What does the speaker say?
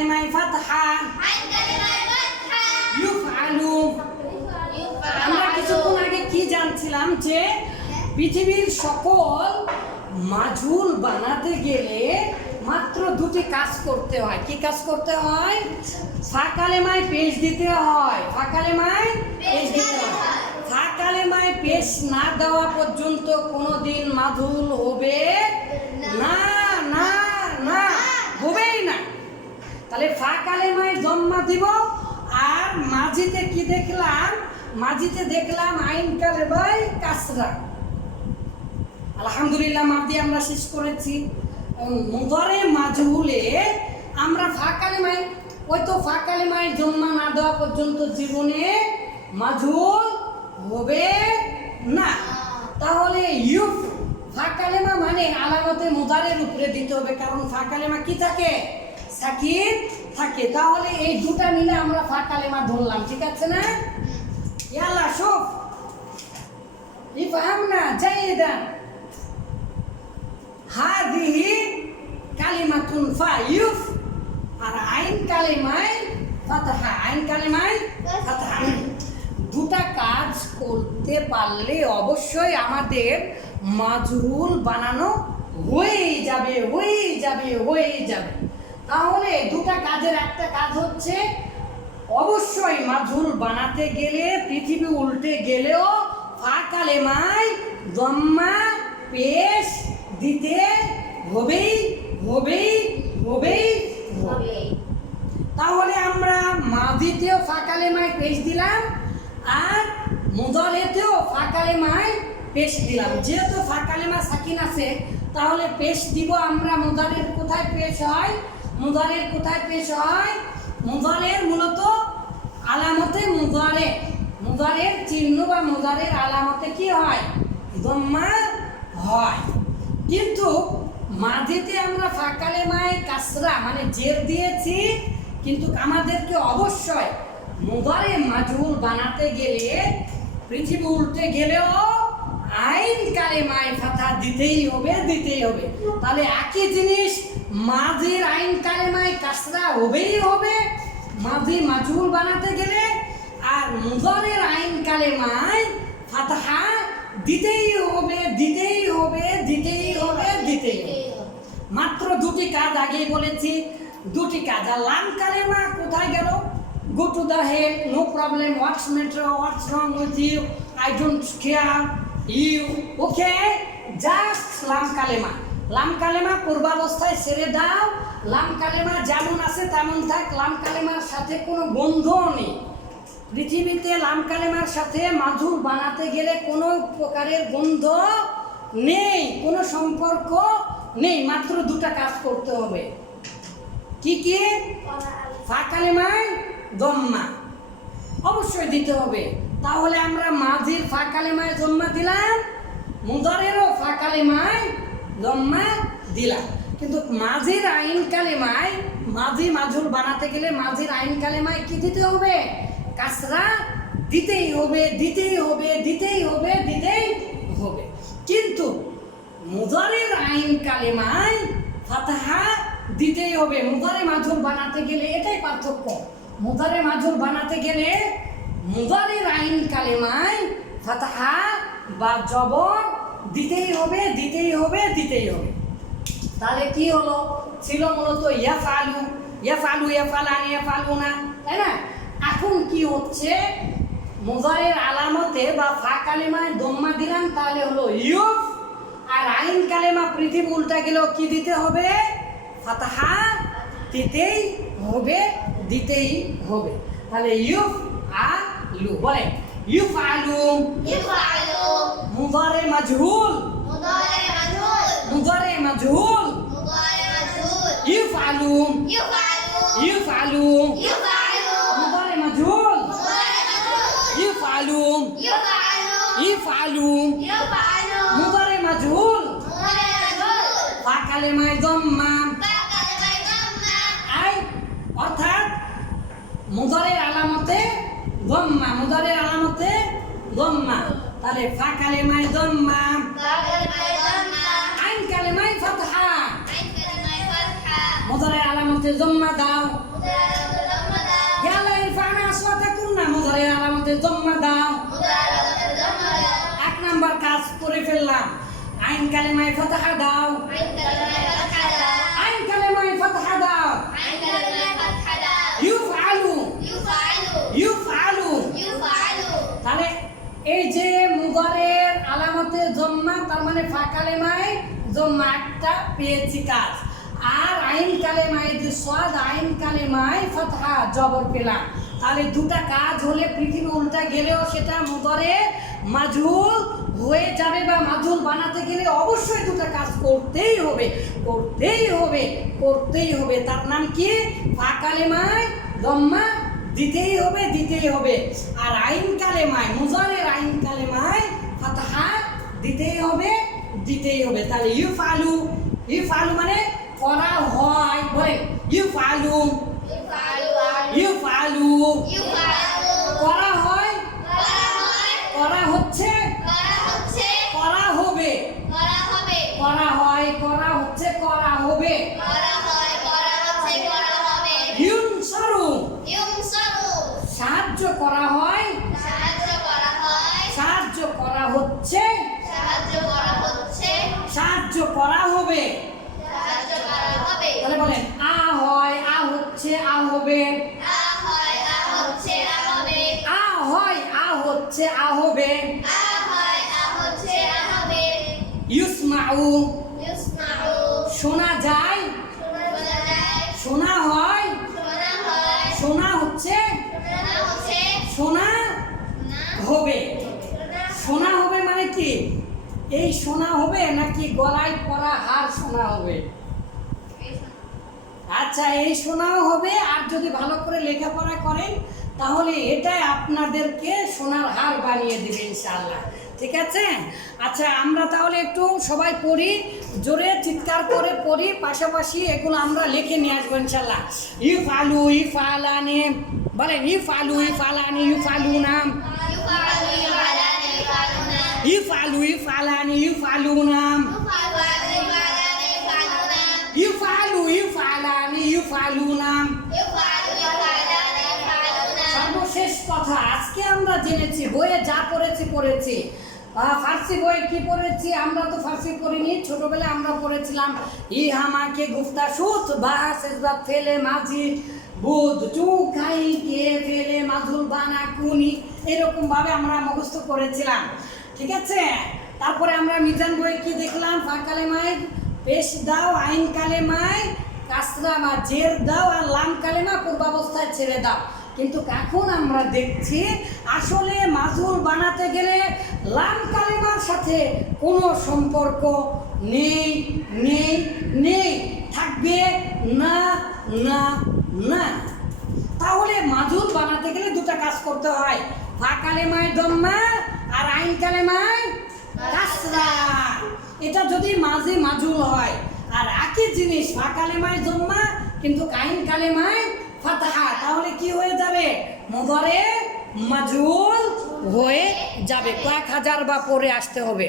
কালেমায় ফাতহা عين كلمة فتحة ইউফআলু আমরা يفعل কিছুক্ষণ আগে কি জানছিলাম যে পৃথিবীর সকল মাজুল বানাতে গেলে মাত্র দুটি কাজ করতে হয় কি কাজ করতে হয় ফাঁকালেমায় পেশ দিতে হয় ফাঁকালেমায় পেশ দিতে হয় ফাঁকালেমায় পেশ না দেওয়া পর্যন্ত কোনোদিন মাধুল হবে না না না হবেই না তাহলে ফা কালেমায় জম্মা দিব আর মাঝিতে কি দেখলাম? মাঝিতে দেখলাম আইন কালেমায় কাসরা। আলহামদুলিল্লাহ মাদি আমরা শেষ করেছি। মুদরে মাজহুলে আমরা ফা কালেমায় ওই তো ফা কালেমায় জম্মা না দেওয়া পর্যন্ত জীবনে মাজহুল হবে না। তাহলে ইউফ ফাঁকালেমা মানে আলামতে মুদারের উপরে দিতে হবে, কারণ ফাঁকালেমা কি থাকে? সাকিন থাকে। তাহলে এই দুটা মিলে আমরা ফাঁকালেমা ধরলাম, ঠিক আছে না? ইয়াল্লা শুভ ইফহামনা জাইদান। হাদিহি কালিমাতুন ফাইউফ আর আইন কালিমায় ফাতহা। আইন কালিমায় ফাতহা। দুটা কাজ করতে পারলে অবশ্যই আমাদের মাজরুল বানানো হয়ে যাবে হয়ে যাবে হয়ে যাবে। তাহলে দুটা কাজের একটা কাজ হচ্ছে অবশ্যই মাজুল বানাতে গেলে পৃথিবী উল্টে গেলেও ফাঁকালে মাই দম্মা পেশ দিতে হবেই হবেই হবেই হবে তাহলে আমরা মাঝিতেও ফাঁকালে মায় পেশ দিলাম আর মুদলেতেও ফাঁকালে মায় পেশ দিলাম। যেহেতু ফাঁকালে মা সাকিন আছে তাহলে পেশ দিব আমরা মুদারের কোথায় পেশ হয়? মুদারের কোথায় পেশ হয়? মুদারের মূলত আলামতে মুদারে মুদারের চিহ্ন বা মুদারের আলামতে কি হয়? দম্মা হয়। কিন্তু মাঝেতে আমরা ফাঁকালে মায় কাসরা মানে জের দিয়েছি, কিন্তু আমাদেরকে অবশ্যই মুদারে মাজুল বানাতে গেলে, পৃথিবী উল্টে গেলেও আইন কালেমায় ফাথা দিতেই হবে দিতেই হবে। তাহলে একই জিনিস মাঝির আইন কালেমায় কাসরা হবেই হবে। মাঝি মাজুল বানাতে গেলে আর মুদারের আইন কালেমায় ফাতাহা দিতেই হবে দিতেই হবে দিতেই হবে, দিতেই মাত্র দুটি কাজ আগেই বলেছি। দুটি কাজ। আর লাম কালেমা কোথায় গেল? Go to the head no problem what's matter what's wrong with you I don't care you okay just লাম কালেমা। লাম কালেমা পূর্বাবস্থায় ছেড়ে দাও। লাম কালেমা যেমন আছে তেমন থাক। লাম কালেমার সাথে কোনো বন্ধুও নেই। পৃথিবীতে লাম কালেমার সাথে মাধুর বানাতে গেলে কোনো প্রকারের গন্ধ নেই, কোনো সম্পর্ক নেই। মাত্র দুটা কাজ করতে হবে। কি কি? ফাঁকালেমায় দম্মা। অবশ্যই দিতে হবে। তাহলে আমরা মাঝির ফাঁকালেমায় জম্মা দিলাম, মুদারেরও ফাঁকালেমায় জম্মা দিলা। কিন্তু মাঝির আইন কালেমায় মাঝি মাঝুর বানাতে গেলে মাঝির আইন কালেমায় কি দিতে হবে? কাসরা দিতেই হবে দিতেই হবে দিতেই হবে দিতেই হবে। কিন্তু মুদারের আইন কালেমায় ফাতাহা দিতেই হবে। মুদারে মাঝুর বানাতে গেলে এটাই পার্থক্য। মুদারে মাঝুর বানাতে গেলে মুদারের আইন কালেমায় ফাতাহা বা জবর দিতেই হবে দিতেই হবে দিতেই হবে। তাহলে কি হলো? ছিল মূলত ইয়াফালু ইয়াফালু ইয়াফালানি না তাই না? এখন কি হচ্ছে? মোজারের আলামতে বা ফা কালেমায় দম্মা দিলাম, তাহলে হলো ইউফ, আর আইন কালেমা পৃথিবী উল্টা গেলেও কি দিতে হবে? ফাতাহা দিতেই হবে দিতেই হবে। তাহলে ইউফ আলু বলে ইউফ আলু يفعل মুজারে মাজহুল مضارع مجهول মুজারে মাজহুল مضارع مجهول ইউফআলু يفعل ইউফআলু يفعل মুজারে মাজহুল مضارع مجهول ইউফআলু يفعل ইফআলু يفعل মুজারে মাজহুল مضارع مجهول ফা কালেমায় দম্মা فكلمة ضمة আই অর্থাৎ মুজারের আলামতে গম্মা মুদারের আলামতে গম্মা। তাহলে ফা কালেমায় দম্মা। আইন কালেমায় ফাতহা। মুদারের আলামতে জম্মা দাও। ইয়ালা ইরফানা আসওয়াতাকুম না মুদারের আলামতে জম্মা দাও। এক নাম্বার কাজ করে ফেললাম। আইন কালেমায় ফাতহা দাও। আইন কালেমায় ফাতহা এই যে মুদারের আলামতে জম্মা, তার মানে ফা কালেমায় জম্মা একটা পেয়েছি কাজ। আর আইন কালেমায় যে সোয়াদ, আইন কালেমায় ফাতহা, জবর পেলাম। তাহলে দুটা কাজ হলে পৃথিবী উল্টা গেলেও সেটা মুদারে মাজুল হয়ে যাবে বা মাজুল বানাতে গেলে অবশ্যই দুটো কাজ করতেই হবে করতেই হবে করতেই হবে। তার নাম কি? ফা কালেমায় জম্মা দিতেই হবে দিতেই হবে। আর আইন কালে মায় মুজারের আইন কালেমায় ফাতাহা দিতেই হবে দিতেই হবে। তাহলে ইউ ফালু ইউ ফালু মানে করা হয় বলে। You Falu you Falu you Falu you ফালু করা হবে। তাহলে বলেন আ হয় আ হচ্ছে আ হবে। আ হয় আ হচ্ছে আ হবে। আ হয় আ হচ্ছে আ হবে। আ হয় আ হচ্ছে আ হবে। ইউসমাউ। ইউসমাউ। শোনা যায়? শোনা যায়। শোনা হয়? শোনা হয়। শোনা হচ্ছে? শোনা হবে শোনা শোনা হবে মানে কি এই সোনা হবে নাকি গলায় পরা হার সোনা হবে? আচ্ছা এই সোনাও হবে আর যদি ভালো করে লেখাপড়া করেন তাহলে এটাই আপনাদেরকে সোনার হার বানিয়ে দেবে ইনশাআল্লাহ। ঠিক আছে? আচ্ছা আমরা তাহলে একটু সবাই পড়ি জোরে চিৎকার করে পড়ি পাশাপাশি এগুলো আমরা লিখে নিয়ে আসব ইনশাল্লাহ ইফ আলু ইফ আলানি বলেন ইফ আলু ইফ আলানি ইফ আলু নাম يفعلوا ইফআলানি ইফআলুনা يفعلوا ইফআলানি ইফআলুনা সর্বশেষ কথা, আজকে আমরা জেনেছি, বইয়ে যা পড়েছি পড়েছি। ফার্সি বই কি পড়েছি, আমরা তো ফার্সি পড়িনি। ছোটবেলায় আমরা পড়েছিলাম ইহামাকে গুফতা সুত বা সেজবা ফেলে মাঝি। বুধ চুকাই কে ফেলে মাধুর বানা কুনি। এরকমভাবে আমরা মুখস্থ করেছিলাম। ঠিক আছে? তারপরে আমরা মিজান বইয়ে কি দেখলাম? ফাঁকালে মায়ের পেশ দাও আইন কালেমায় কাসরা বা জের দাও, আর লাম কালেমা পূর্বাবস্থায় ছেড়ে দাও। কিন্তু এখন আমরা দেখছি, আসলে মাজুর বানাতে গেলে লাম কালেমার সাথে কোনো সম্পর্ক নেই নেই নেই। থাকবে না না না। তাহলে মাজুর বানাতে গেলে দুটো কাজ করতে হয়। ফা কালেমায় দম্মা আর আইন কালেমায় কাসরা এটা যদি মাঝে মাজুল হয়, আর একই জিনিস ফা কালেমায় জম্মা কিন্তু কাইন কালেমায় ফাতাহা, তাহলে কি হয়ে যাবে? মোদরে মাজুল হয়ে যাবে। কয়েক হাজার বা পরে আসতে হবে।